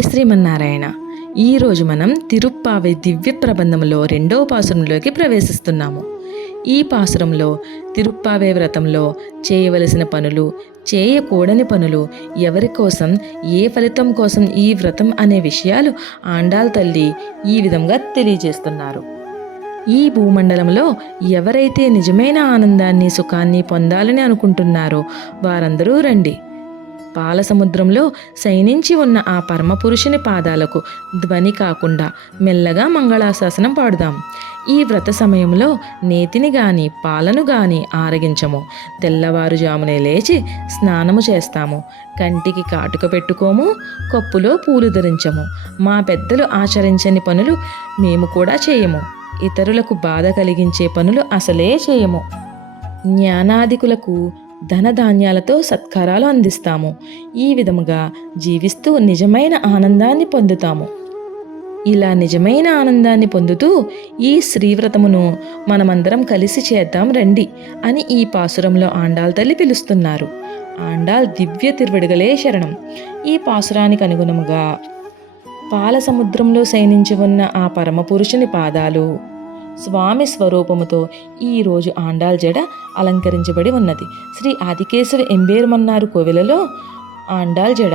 శ్రీమన్నారాయణ. ఈరోజు మనం తిరుప్పావై దివ్య ప్రబంధంలో 2వ పాసురంలోకి ప్రవేశిస్తున్నాము. ఈ పాసురంలో తిరుప్పావై వ్రతంలో చేయవలసిన పనులు, చేయకూడని పనులు, ఎవరి కోసం, ఏ ఫలితం కోసం ఈ వ్రతం అనే విషయాలు ఆండాళ్ తల్లి ఈ విధంగా తెలియజేస్తున్నారు. ఈ భూమండలంలో ఎవరైతే నిజమైన ఆనందాన్ని, సుఖాన్ని పొందాలని అనుకుంటున్నారో వారందరూ రండి. పాలసముద్రంలో శయనించి ఉన్న ఆ పరమపురుషుని పాదాలకు ధ్వని కాకుండా మెల్లగా మంగళాశాసనం పాడుదాం. ఈ వ్రత సమయంలో నేతిని గాని పాలను గాని ఆరగించము. తెల్లవారుజామునే లేచి స్నానము చేస్తాము. కంటికి కాటుక పెట్టుకోము. కప్పులో పూలు ధరించము. మా పెద్దలు ఆచరించని పనులు మేము కూడా చేయము. ఇతరులకు బాధ కలిగించే పనులు అసలే చేయము. జ్ఞానాదికులకు ధనధాన్యాలతో సత్కారాలు అందిస్తాము. ఈ విధముగా జీవిస్తూ నిజమైన ఆనందాన్ని పొందుతాము. ఇలా నిజమైన ఆనందాన్ని పొందుతూ ఈ శ్రీవ్రతమును మనమందరం కలిసి చేద్దాం రండి అని ఈ పాసురంలో ఆండాళ్ తల్లి పిలుస్తున్నారు. ఆండాళ్ దివ్య తిరువడిగలే శరణం. ఈ పాసురానికి అనుగుణముగా పాల సముద్రంలో శయనించి ఉన్న ఆ పరమపురుషుని పాదాలు, స్వామి స్వరూపముతో ఈరోజు ఆండాళ్ జడ అలంకరించబడి ఉన్నది. శ్రీ ఆదికేశవ ఎంబేరుమన్నారు కోవెలలో ఆండాళ్ జడ